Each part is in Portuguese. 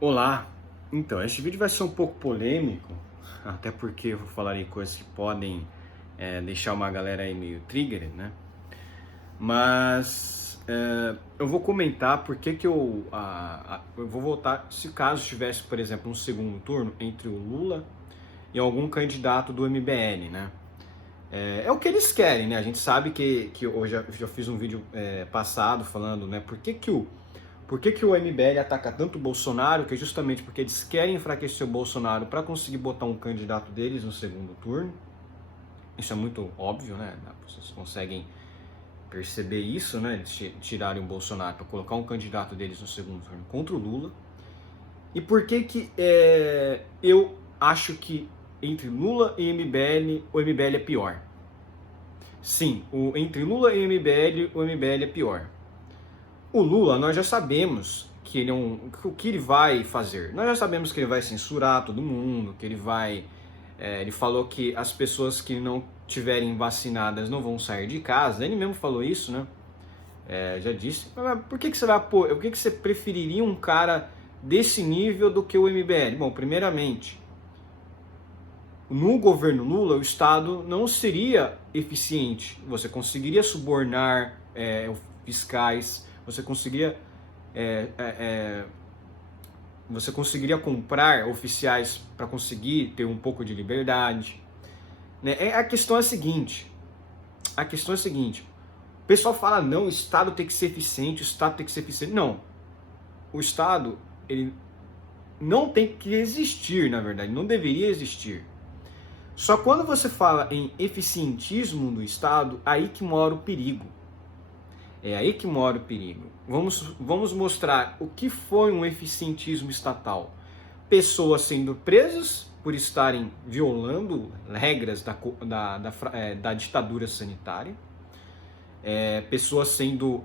Olá! Então, este vídeo vai ser um pouco polêmico, até porque eu falarei coisas que podem deixar uma galera aí meio trigger, né? Mas eu vou comentar por que eu vou votar se caso tivesse, por exemplo, um segundo turno entre o Lula e algum candidato do MBL, né? É o que eles querem, né? A gente sabe que eu já fiz um vídeo passado falando, né? Por que que o MBL ataca tanto o Bolsonaro? Que é justamente porque eles querem enfraquecer o Bolsonaro para conseguir botar um candidato deles no segundo turno. Isso é muito óbvio, né? Vocês conseguem perceber isso, né? Eles tirarem o Bolsonaro para colocar um candidato deles no segundo turno contra o Lula. E por que que eu acho que entre Lula e MBL, o MBL é pior? Sim, entre Lula e MBL, o MBL é pior. O Lula, nós já sabemos que ele o que ele vai fazer. Nós já sabemos que ele vai censurar todo mundo, que ele vai... ele falou que as pessoas que não tiverem vacinadas não vão sair de casa. Ele mesmo falou isso, né? Já disse. Mas por que que você vai apoiar? Por que que você preferiria um cara desse nível do que o MBL? Bom, primeiramente, no governo Lula, o Estado não seria eficiente. Você conseguiria subornar fiscais, é, é, é, você conseguiria comprar oficiais para conseguir ter um pouco de liberdade. Né? A questão é a seguinte, o pessoal fala, não, o Estado tem que ser eficiente, o Estado tem que ser eficiente. Não, o Estado, ele não tem que existir, na verdade, não deveria existir. Só quando você fala em eficientismo do Estado, aí que mora o perigo. É aí que mora o perigo. Vamos mostrar o que foi um eficientismo estatal. Pessoas sendo presas por estarem violando regras da ditadura sanitária. Pessoas sendo...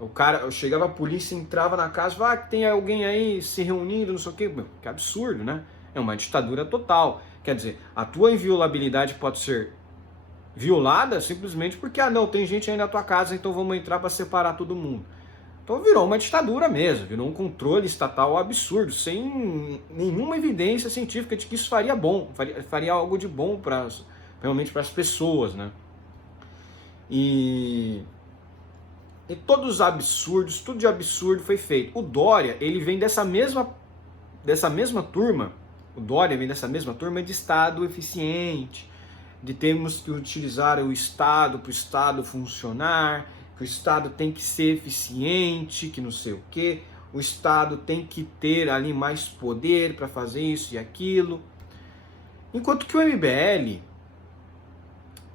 o cara chegava a polícia, entrava na casa, falava que tem alguém aí se reunindo, não sei o quê. Meu, que absurdo, né? É uma ditadura total. Quer dizer, a tua inviolabilidade pode ser violada simplesmente porque, não, tem gente aí na tua casa, então vamos entrar para separar todo mundo. Então virou uma ditadura mesmo, virou um controle estatal absurdo, sem nenhuma evidência científica de que isso faria algo de bom realmente para as pessoas, né? E todos os absurdos, tudo de absurdo foi feito. O Dória, ele vem dessa mesma turma, o Dória vem dessa mesma turma de Estado eficiente, de termos que utilizar o Estado para o Estado funcionar, que o Estado tem que ser eficiente, que não sei o quê, o Estado tem que ter ali mais poder para fazer isso e aquilo. Enquanto que o MBL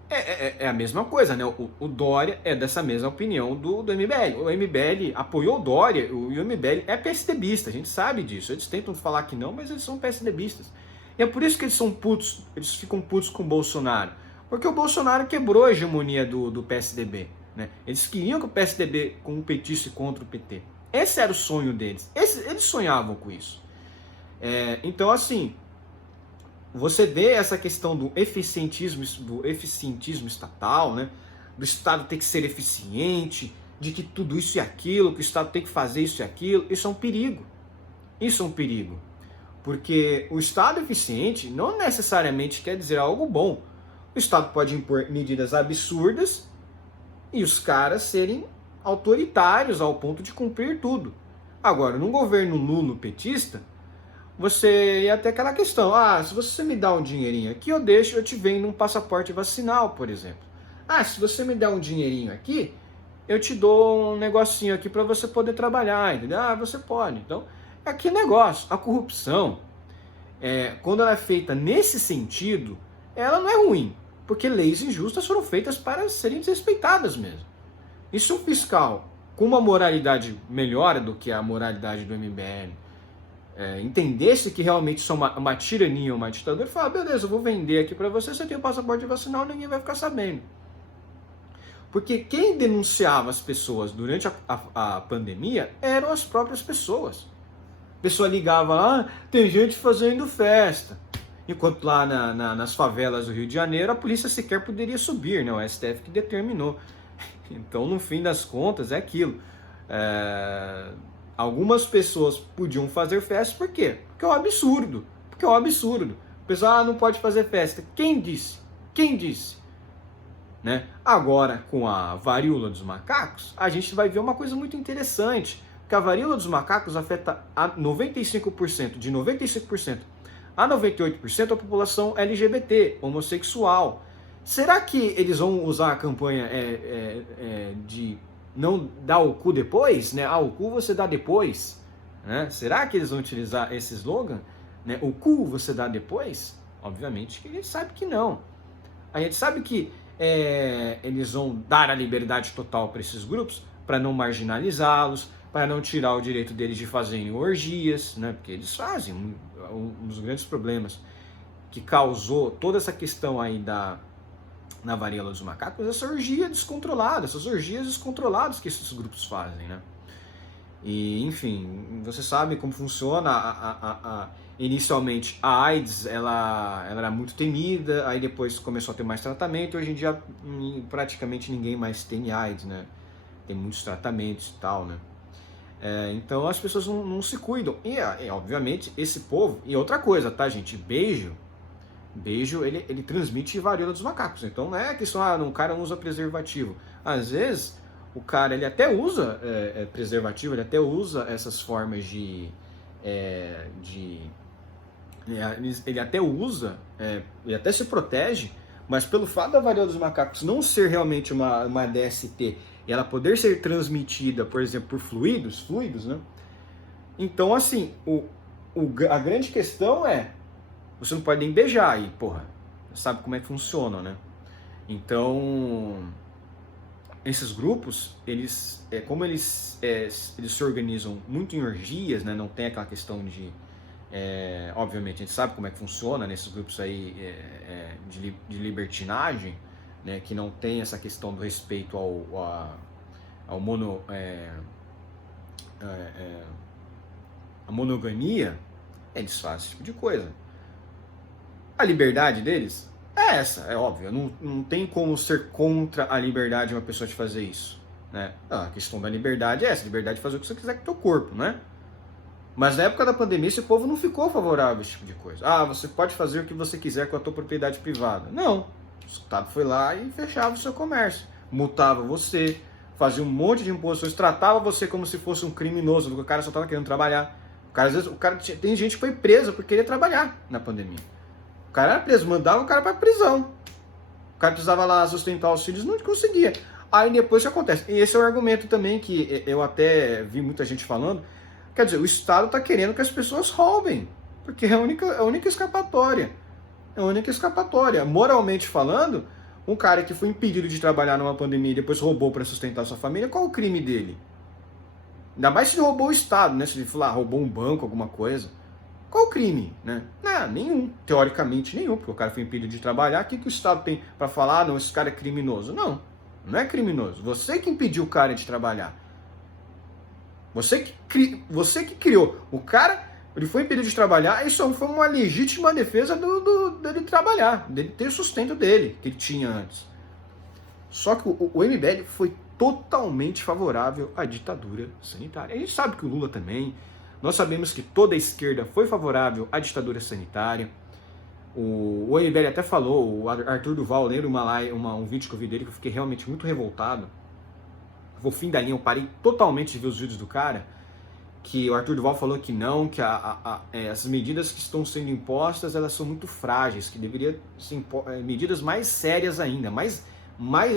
é a mesma coisa, né? O Dória é dessa mesma opinião do MBL. O MBL apoiou o Dória e o MBL é PSDBista, a gente sabe disso. Eles tentam falar que não, mas eles são PSDBistas. E é por isso que eles são putos, eles ficam putos com o Bolsonaro. Porque o Bolsonaro quebrou a hegemonia do PSDB. Né? Eles queriam que o PSDB competisse contra o PT. Esse era o sonho deles. Eles sonhavam com isso. Então, assim, você vê essa questão do eficientismo estatal, né? Do Estado ter que ser eficiente, de que tudo isso e aquilo, que o Estado tem que fazer isso e aquilo. Isso é um perigo. Isso é um perigo. Porque o Estado eficiente não necessariamente quer dizer algo bom. O Estado pode impor medidas absurdas e os caras serem autoritários ao ponto de cumprir tudo. Agora, num governo Lula petista, você ia ter aquela questão, se você me dá um dinheirinho aqui, eu te vendo um passaporte vacinal, por exemplo. Se você me der um dinheirinho aqui, eu te dou um negocinho aqui para você poder trabalhar, entendeu? Você pode. Então, é que negócio, a corrupção, quando ela é feita nesse sentido, ela não é ruim, porque leis injustas foram feitas para serem desrespeitadas mesmo. E se um fiscal com uma moralidade melhor do que a moralidade do MBL, entendesse que realmente isso é uma tirania, uma ditadura, fala, beleza, eu vou vender aqui para você, você tem o passaporte vacinal, ninguém vai ficar sabendo. Porque quem denunciava as pessoas durante a pandemia eram as próprias pessoas. A pessoa ligava lá, tem gente fazendo festa. Enquanto lá nas favelas do Rio de Janeiro, a polícia sequer poderia subir, né? O STF que determinou. Então, no fim das contas, é aquilo. Algumas pessoas podiam fazer festa, por quê? Porque é um absurdo. Porque é um absurdo. O pessoal não pode fazer festa. Quem disse? Quem disse? Né? Agora, com a varíola dos macacos, a gente vai ver uma coisa muito interessante. Que a varíola dos macacos afeta a 95%, de 95% a 98% a população LGBT, homossexual. Será que eles vão usar a campanha de não dar o cu depois? Né? Ah, o cu você dá depois. Né? Será que eles vão utilizar esse slogan? Né? O cu você dá depois? Obviamente que a gente sabe que não. A gente sabe que eles vão dar a liberdade total para esses grupos, para não marginalizá-los, para não tirar o direito deles de fazerem orgias, né? Porque eles fazem. Um dos grandes problemas que causou toda essa questão aí na varíola dos macacos, essa orgia descontrolada, essas orgias descontroladas que esses grupos fazem, né? E, enfim, você sabe como funciona. Inicialmente, a AIDS ela era muito temida, aí depois começou a ter mais tratamento, hoje em dia praticamente ninguém mais tem AIDS, né? Tem muitos tratamentos e tal, né? Então as pessoas não se cuidam. E, obviamente, esse povo... E outra coisa, tá, gente? Beijo, ele transmite varíola dos macacos. Então não é que só o cara não usa preservativo. Às vezes, o cara ele até usa preservativo, ele até usa essas formas ele até usa, ele até se protege, mas pelo fato da varíola dos macacos não ser realmente uma DST, e ela poder ser transmitida, por exemplo, por fluidos, né? Então, assim, a grande questão você não pode nem beijar aí, porra. Sabe como é que funciona, né? Então, esses grupos, como eles se organizam muito em orgias, né? Não tem aquela questão de... obviamente, a gente sabe como é que funciona nesses grupos aí de libertinagem, né, que não tem essa questão do respeito a monogamia, eles fazem esse tipo de coisa. A liberdade deles é essa, é óbvio, não tem como ser contra a liberdade de uma pessoa de fazer isso, né? A questão da liberdade é essa, liberdade de fazer o que você quiser com o teu corpo, né? Mas na época da pandemia, esse povo não ficou favorável a esse tipo de coisa. Ah, você pode fazer o que você quiser com a tua propriedade privada. Não. O Estado foi lá e fechava o seu comércio. Multava você, fazia um monte de imposições, tratava você como se fosse um criminoso, porque o cara só estava querendo trabalhar. Às vezes, tem gente que foi presa porque queria trabalhar na pandemia. O cara era preso, mandava o cara para prisão. O cara precisava lá sustentar os filhos, não conseguia. Aí depois o que acontece? E esse é o argumento também que eu até vi muita gente falando. Quer dizer, o Estado está querendo que as pessoas roubem, porque é a única escapatória. É a única escapatória. Moralmente falando, um cara que foi impedido de trabalhar numa pandemia e depois roubou para sustentar sua família, qual o crime dele? Ainda mais se ele roubou o Estado, né? Se ele roubou um banco, alguma coisa. Qual o crime, né? Não, nenhum. Teoricamente nenhum, porque o cara foi impedido de trabalhar. O que o Estado tem para falar? Não, esse cara é criminoso. Não, não é criminoso. Você que impediu o cara de trabalhar. Você que criou. O cara, ele foi impedido de trabalhar, isso foi uma legítima defesa dele trabalhar, dele ter o sustento dele, que ele tinha antes. Só que o MBL foi totalmente favorável à ditadura sanitária. A gente sabe que o Lula também. Nós sabemos que toda a esquerda foi favorável à ditadura sanitária. O MBL até falou, o Arthur Duval, lembra um vídeo que eu vi dele que eu fiquei realmente muito revoltado. O fim da linha, eu parei totalmente de ver os vídeos do cara, que o Arthur Duval falou que não, que essas medidas que estão sendo impostas, elas são muito frágeis, que deveriam ser medidas mais sérias ainda, mais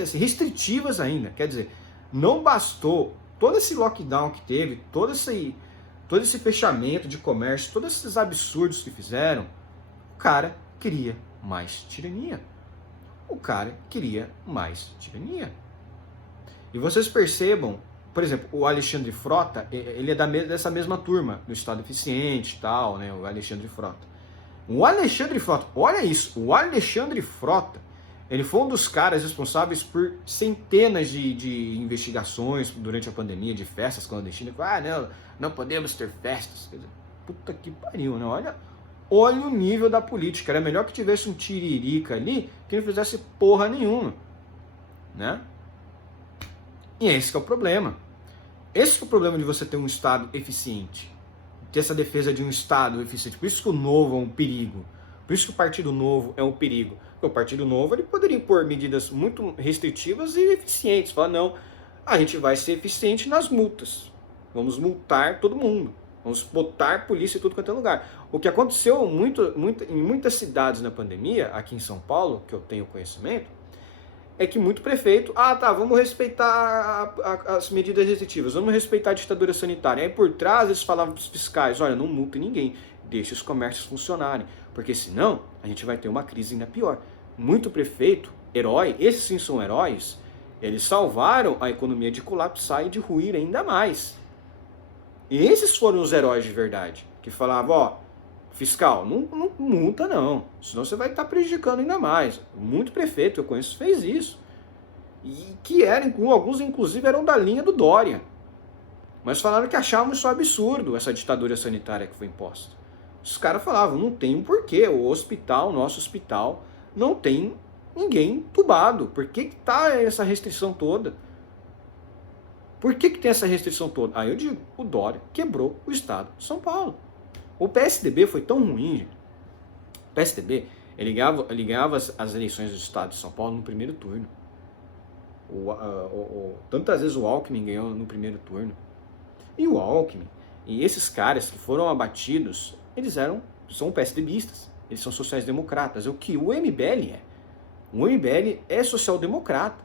assim, restritivas ainda. Quer dizer, não bastou todo esse lockdown que teve, todo esse fechamento de comércio, todos esses absurdos que fizeram, o cara queria mais tirania. O cara queria mais tirania. E vocês percebam, por exemplo, o Alexandre Frota, ele é dessa mesma turma, do Estado Eficiente e tal, né? O Alexandre Frota. O Alexandre Frota, olha isso, o Alexandre Frota, ele foi um dos caras responsáveis por centenas de investigações durante a pandemia, de festas clandestinas. Não podemos ter festas. Quer dizer, puta que pariu, né? Olha o nível da política. Era melhor que tivesse um tiririca ali que não fizesse porra nenhuma, né? E esse que é o problema. Esse é o problema de você ter um Estado eficiente, ter essa defesa de um Estado eficiente. Por isso que o Novo é um perigo. Por isso que o Partido Novo é um perigo. Porque o Partido Novo ele poderia impor medidas muito restritivas e eficientes. Falar, não, a gente vai ser eficiente nas multas. Vamos multar todo mundo. Vamos botar polícia em tudo quanto é lugar. O que aconteceu em muitas cidades na pandemia, aqui em São Paulo, que eu tenho conhecimento, é que muito prefeito, vamos respeitar as medidas restritivas, vamos respeitar a ditadura sanitária. Aí por trás eles falavam para os fiscais, olha, não multem ninguém, deixe os comércios funcionarem, porque senão a gente vai ter uma crise ainda pior. Muito prefeito, herói, esses sim são heróis, eles salvaram a economia de colapsar e de ruir ainda mais. E esses foram os heróis de verdade, que falavam, fiscal, não multa não, senão você vai estar prejudicando ainda mais. Muito prefeito que eu conheço fez isso. E que alguns inclusive eram da linha do Dória. Mas falaram que achavam isso absurdo, essa ditadura sanitária que foi imposta. Os caras falavam, não tem um porquê, nosso hospital, não tem ninguém entubado. Por que tá essa restrição toda? Por que tem essa restrição toda? Aí eu digo, o Dória quebrou o estado de São Paulo. O PSDB foi tão ruim, gente. O PSDB, ele ganhava as eleições do estado de São Paulo no primeiro turno. Tantas vezes o Alckmin ganhou no primeiro turno. E o Alckmin, e esses caras que foram abatidos, são PSDBistas. Eles são sociais-democratas. É o que o MBL é. O MBL é social-democrata.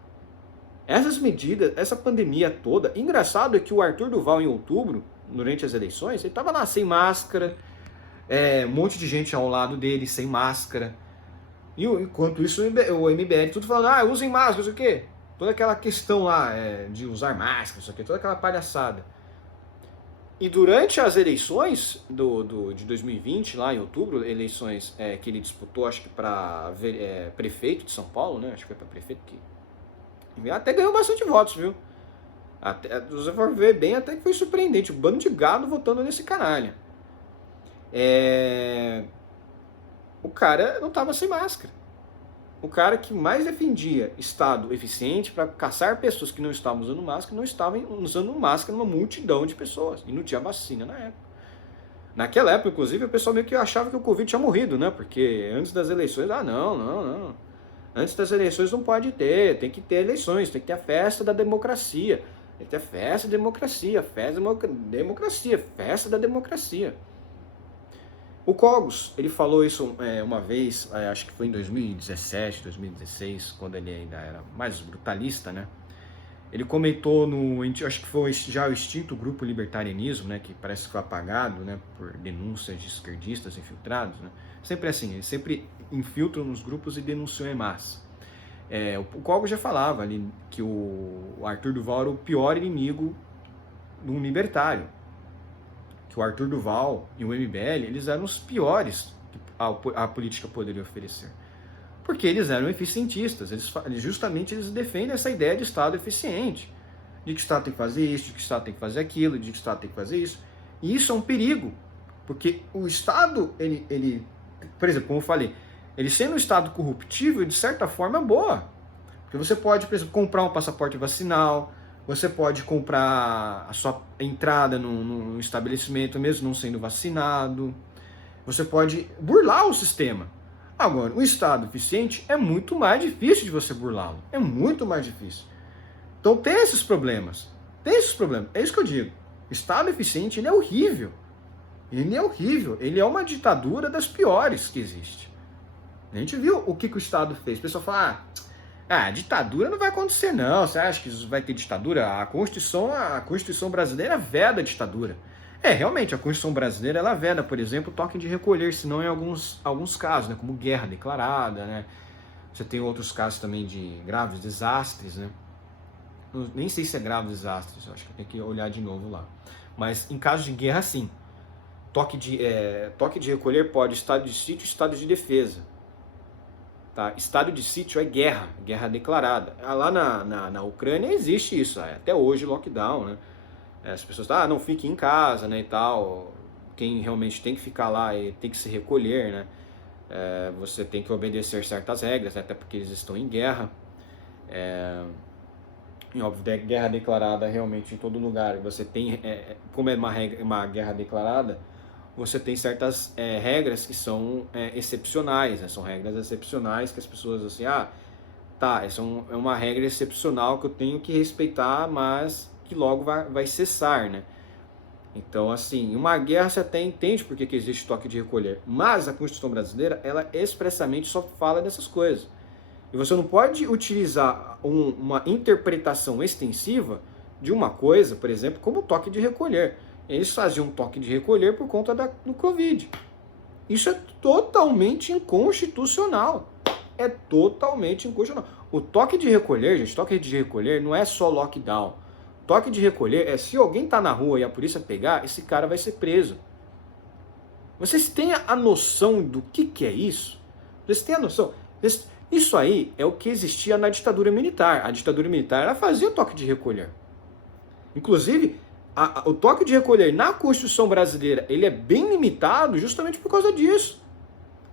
Essas medidas, essa pandemia toda... Engraçado é que o Arthur Duval, em outubro, durante as eleições, ele estava lá sem máscara, um monte de gente ao lado dele sem máscara. E enquanto isso, o MBL tudo falando, usem máscara, não sei o quê. Toda aquela questão lá de usar máscara, não sei o quê, toda aquela palhaçada. E durante as eleições de 2020, lá em outubro, eleições que ele disputou, acho que para prefeito de São Paulo, né? Acho que foi para prefeito que até ganhou bastante votos, viu? Até, se você for ver bem, até que foi surpreendente. O bando de gado votando nesse canalha. O cara não estava sem máscara. O cara que mais defendia Estado eficiente para caçar pessoas que não estavam usando máscara, não estavam usando máscara numa multidão de pessoas. E não tinha vacina na época. Naquela época, inclusive, o pessoal meio que achava que o Covid tinha morrido, né? Porque antes das eleições, não. Antes das eleições não pode ter, tem que ter eleições, tem que ter a festa da democracia. Tem que ter a festa da democracia, festa da democracia. O Cogos, ele falou isso uma vez, acho que foi em 2017, 2016, quando ele ainda era mais brutalista, né? Ele comentou acho que foi já o extinto grupo Libertarianismo, né, que parece que foi apagado, né, por denúncias de esquerdistas infiltrados, né? Sempre assim, eles sempre infiltram nos grupos e denunciam em massa. O Cogos já falava ali que o Arthur Duval era o pior inimigo de um libertário. Que o Arthur Duval e o MBL, eles eram os piores que a política poderia oferecer. Porque eles eram eficientistas, justamente eles defendem essa ideia de Estado eficiente, de que o Estado tem que fazer isso, de que o Estado tem que fazer aquilo, de que o Estado tem que fazer isso. E isso é um perigo, porque o Estado, ele por exemplo, como eu falei, ele sendo um Estado corruptível, de certa forma é boa. Porque você pode, por exemplo, comprar um passaporte vacinal, você pode comprar a sua entrada num estabelecimento mesmo não sendo vacinado, você pode burlar o sistema. Agora, o Estado eficiente é muito mais difícil de você burlá-lo. É muito mais difícil. Então tem esses problemas. É isso que eu digo. O Estado eficiente, ele é horrível. Ele é horrível. Ele é uma ditadura das piores que existe. A gente viu o que o Estado fez. O pessoal fala, ditadura não vai acontecer não. Você acha que vai ter ditadura? A Constituição brasileira veda a ditadura. Realmente, a Constituição brasileira, ela veda, por exemplo, o toque de recolher, se não em alguns casos, né, como guerra declarada, né? Você tem outros casos também de graves desastres, né? Nem sei se é graves desastres, eu acho que tem que olhar de novo lá. Mas em caso de guerra, sim. Toque de recolher pode estado de sítio e estado de defesa. Tá? Estado de sítio é guerra declarada. Lá na Ucrânia existe isso, até hoje lockdown, né? As pessoas não fiquem em casa, né, e tal. Quem realmente tem que ficar lá tem que se recolher, né? Você tem que obedecer certas regras, né, até porque eles estão em guerra. E óbvio, guerra declarada realmente em todo lugar. Você tem, como é uma guerra declarada, você tem certas regras que são excepcionais, né? São regras excepcionais que as pessoas assim, tá, essa é uma regra excepcional que eu tenho que respeitar, mas que logo vai cessar, né? Então, assim, uma guerra você até entende porque que existe toque de recolher, mas a Constituição brasileira, ela expressamente só fala dessas coisas. E você não pode utilizar uma interpretação extensiva de uma coisa, por exemplo, como o toque de recolher. Eles faziam um toque de recolher por conta do Covid. Isso é totalmente inconstitucional. É totalmente inconstitucional. O toque de recolher, gente, toque de recolher não é só lockdown. Toque de recolher é se alguém tá na rua e a polícia pegar, esse cara vai ser preso. Vocês têm a noção do que é isso? Vocês têm a noção? Isso aí é o que existia na ditadura militar. A ditadura militar ela fazia toque de recolher. Inclusive, o toque de recolher na Constituição brasileira ele é bem limitado justamente por causa disso.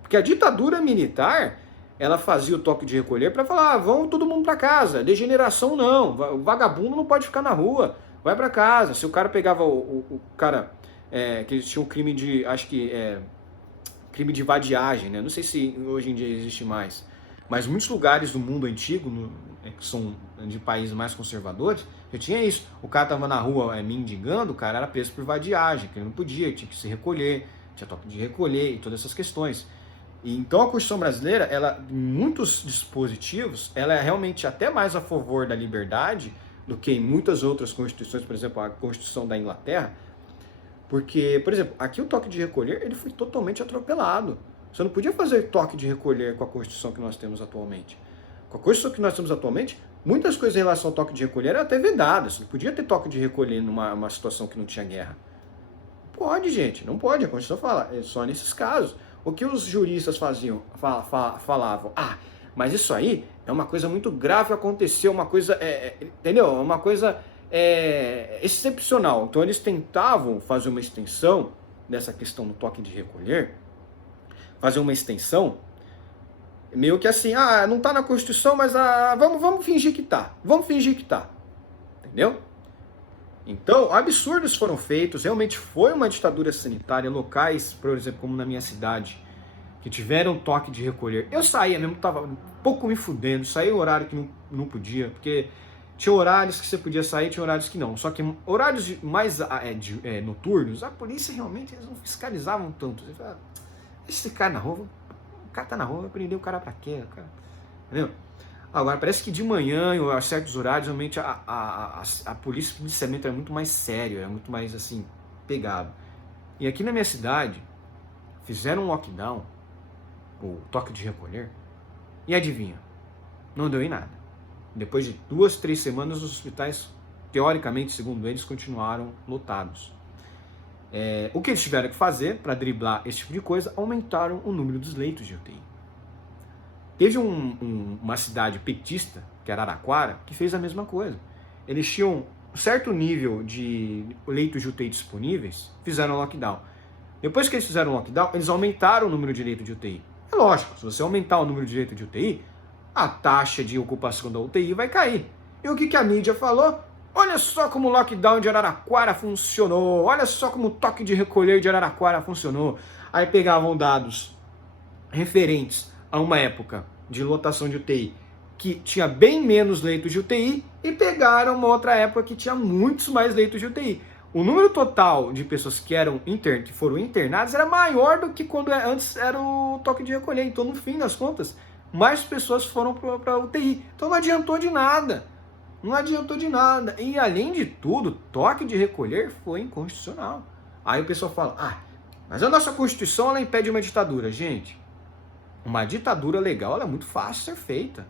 Porque a ditadura militar ela fazia o toque de recolher para falar, vão todo mundo para casa, degeneração não, o vagabundo não pode ficar na rua, vai para casa. Se o cara pegava o cara que eles tinham um crime de, acho que crime de vadiagem, né? Não sei se hoje em dia existe mais, mas muitos lugares do mundo antigo, que são de países mais conservadores, já tinha isso. O cara tava na rua mendigando, o cara era preso por vadiagem, que ele não podia, tinha que se recolher, tinha toque de recolher e todas essas questões. E então a Constituição brasileira, ela, em muitos dispositivos, ela é realmente até mais a favor da liberdade do que em muitas outras constituições, por exemplo, a Constituição da Inglaterra, porque, por exemplo, aqui o toque de recolher ele foi totalmente atropelado. Você não podia fazer toque de recolher com a Constituição que nós temos atualmente. Com a Constituição que nós temos atualmente, muitas coisas em relação ao toque de recolher eram até vedadas. Você não podia ter toque de recolher numa situação que não tinha guerra. Pode, gente, não pode. A Constituição fala, é só nesses casos. O que os juristas falavam? Mas isso aí é uma coisa muito grave que aconteceu, uma coisa, entendeu? Uma coisa excepcional. Então eles tentavam fazer uma extensão dessa questão do toque de recolher, fazer uma extensão, meio que assim, não tá na Constituição, mas vamos fingir que tá. Vamos fingir que tá. Entendeu? Então, absurdos foram feitos, realmente foi uma ditadura sanitária, locais, por exemplo, como na minha cidade, que tiveram toque de recolher. Eu saía mesmo, tava um pouco me fudendo, saía o horário que não podia, porque tinha horários que você podia sair, tinha horários que não. Só que horários mais noturnos, a polícia realmente eles não fiscalizavam tanto. Você fala, esse cara na rua, o cara tá na rua, vai prender o cara pra quê? Cara? Entendeu? Agora, parece que de manhã, a certos horários, realmente a polícia, o policiamento era muito mais sério, era muito mais, assim, pegado. E aqui na minha cidade, fizeram um lockdown, o toque de recolher, e adivinha? Não deu em nada. Depois de 2, 3 semanas, os hospitais, teoricamente, segundo eles, continuaram lotados. O que eles tiveram que fazer para driblar esse tipo de coisa, aumentaram o número dos leitos de UTI. Teve uma cidade petista, que era Araraquara, que fez a mesma coisa. Eles tinham um certo nível de leitos de UTI disponíveis, fizeram lockdown. Depois que eles fizeram lockdown, eles aumentaram o número de leitos de UTI. É lógico, se você aumentar o número de leitos de UTI, a taxa de ocupação da UTI vai cair. E o que a mídia falou? Olha só como o lockdown de Araraquara funcionou, olha só como o toque de recolher de Araraquara funcionou. Aí pegavam dados referentes a uma época de lotação de UTI que tinha bem menos leitos de UTI e pegaram uma outra época que tinha muitos mais leitos de UTI. O número total de pessoas que foram internadas era maior do que quando antes era o toque de recolher. Então, no fim das contas, mais pessoas foram para a UTI. Então não adiantou de nada. Não adiantou de nada. E além de tudo, toque de recolher foi inconstitucional. Aí o pessoal fala, mas a nossa Constituição ela impede uma ditadura. Gente, uma ditadura legal ela é muito fácil de ser feita.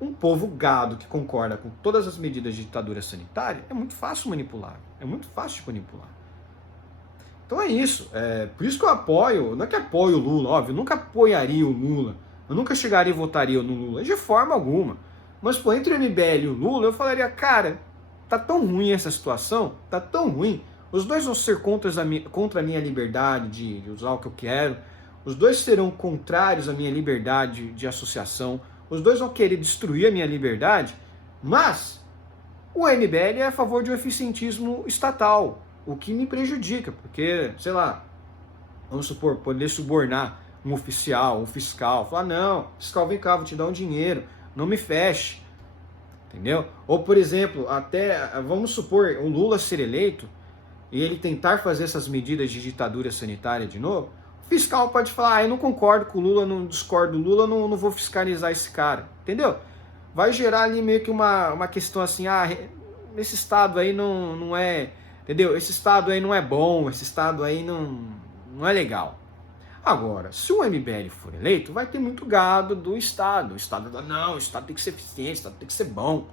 Um povo gado que concorda com todas as medidas de ditadura sanitária é muito fácil manipular. É muito fácil de manipular. Então é isso. Por isso que eu apoio, não é que apoio o Lula, óbvio, eu nunca apoiaria o Lula. Eu nunca chegaria e votaria no Lula, de forma alguma. Mas, pô, entre o MBL e o Lula, eu falaria, cara, tá tão ruim essa situação, tá tão ruim. Os dois vão ser contra a minha liberdade de usar o que eu quero. Os dois serão contrários à minha liberdade de associação. Os dois vão querer destruir a minha liberdade. Mas O MBL é a favor de um eficientismo estatal, o que me prejudica, porque, sei lá, vamos supor, poder subornar um oficial, um fiscal, falar, não, fiscal, vem cá, vou te dar um dinheiro, não me feche, entendeu? Ou, por exemplo, até, vamos supor, o Lula ser eleito e ele tentar fazer essas medidas de ditadura sanitária de novo, o fiscal pode falar, eu não concordo com o Lula, não discordo do Lula, não vou fiscalizar esse cara, entendeu? Vai gerar ali meio que uma questão assim, esse estado aí não é, entendeu? Esse estado aí não é bom, esse estado aí não é legal. Agora, se o MBL for eleito, vai ter muito gado do Estado. O Estado não, o Estado tem que ser eficiente, o Estado tem que ser bom.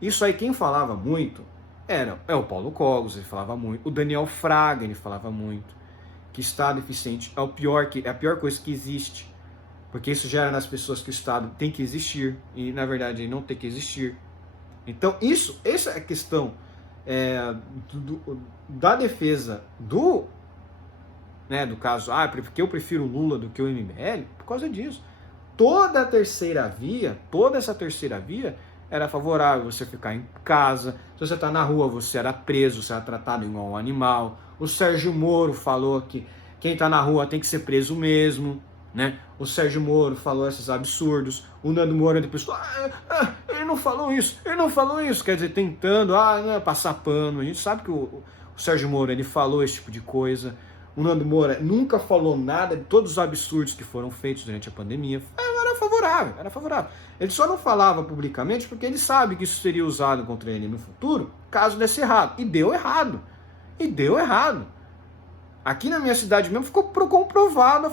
Isso aí quem falava muito é o Paulo Cogos, ele falava muito. O Daniel Fraga, ele falava muito. Que Estado eficiente é a pior coisa que existe. Porque isso gera nas pessoas que o Estado tem que existir. E, na verdade, ele não tem que existir. Então, essa é a questão da defesa do caso, porque eu prefiro o Lula do que o MBL, por causa disso. Toda essa terceira via era favorável você ficar em casa, se você está na rua você era preso, você era tratado igual um animal. O Sérgio Moro falou que quem está na rua tem que ser preso mesmo, né? O Sérgio Moro falou esses absurdos, o Nando Moura depois falou, ele não falou isso, quer dizer, tentando passar pano. A gente sabe que o Sérgio Moro ele falou esse tipo de coisa. O Nando Moura nunca falou nada de todos os absurdos que foram feitos durante a pandemia. Era favorável. Ele só não falava publicamente porque ele sabe que isso seria usado contra ele no futuro, caso desse errado. E deu errado. Aqui na minha cidade mesmo ficou comprovado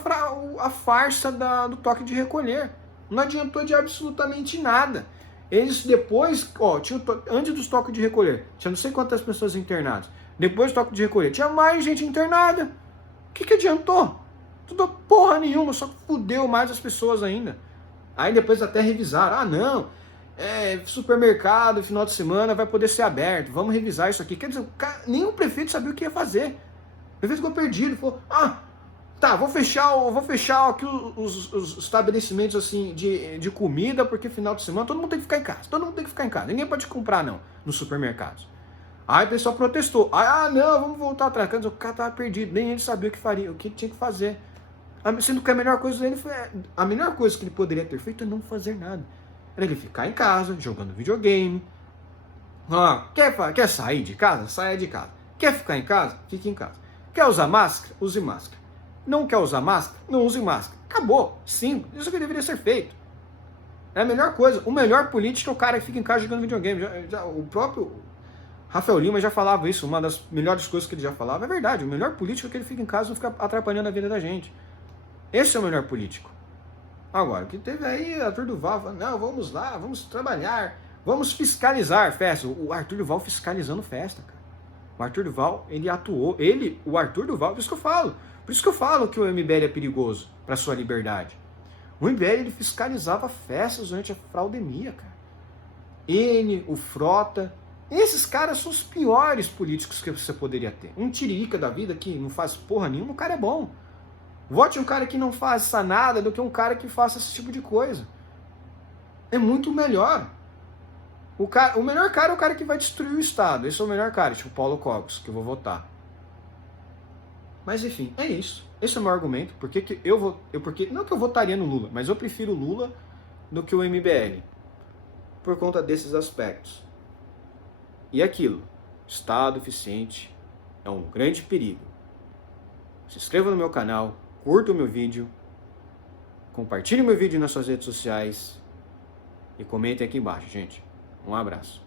a farsa do toque de recolher. Não adiantou de absolutamente nada. Eles depois, antes dos toques de recolher, tinha não sei quantas pessoas internadas. Depois do toque de recolher, tinha mais gente internada. O que adiantou? Tudo porra nenhuma, só fudeu mais as pessoas ainda. Aí depois até revisaram. Supermercado, final de semana vai poder ser aberto, vamos revisar isso aqui. Quer dizer, nenhum prefeito sabia o que ia fazer. O prefeito ficou perdido, falou, vou fechar aqui os estabelecimentos assim de comida, porque final de semana todo mundo tem que ficar em casa. Ninguém pode comprar não, nos supermercados. Aí o pessoal protestou. Não, vamos voltar atrás. O cara tava perdido, nem ele sabia o que tinha que fazer. Sendo que a melhor coisa que ele poderia ter feito é não fazer nada. Era ele ficar em casa, jogando videogame. Quer sair de casa? Saia de casa. Quer ficar em casa? Fique em casa. Quer usar máscara? Use máscara. Não quer usar máscara? Não use máscara. Acabou. Simples. Isso que deveria ser feito. É a melhor coisa. O melhor político é o cara que fica em casa jogando videogame. O próprio Rafael Lima já falava isso, uma das melhores coisas que ele já falava. É verdade, o melhor político é que ele fica em casa e não fica atrapalhando a vida da gente. Esse é o melhor político. Agora, o que teve aí, Arthur Duval, falando, não, vamos lá, vamos trabalhar, vamos fiscalizar festa. O Arthur Duval fiscalizando festa, cara. O Arthur Duval, ele atuou, o Arthur Duval, por isso que eu falo que o MBL é perigoso para sua liberdade. O MBL, ele fiscalizava festas durante a fraudemia, cara. Ele, o Frota, esses caras são os piores políticos que você poderia ter. Um tiririca da vida que não faz porra nenhuma, o cara é bom. Vote um cara que não faça nada do que um cara que faça esse tipo de coisa. É muito melhor. O melhor cara é o cara que vai destruir o Estado. Esse é o melhor cara, tipo Paulo Cogos, que eu vou votar. Mas enfim, é isso. Esse é o meu argumento. Não que eu votaria no Lula, mas eu prefiro o Lula do que o MBL. Por conta desses aspectos. E aquilo, Estado eficiente é um grande perigo. Se inscreva no meu canal, curta o meu vídeo, compartilhe o meu vídeo nas suas redes sociais e comentem aqui embaixo, gente. Um abraço.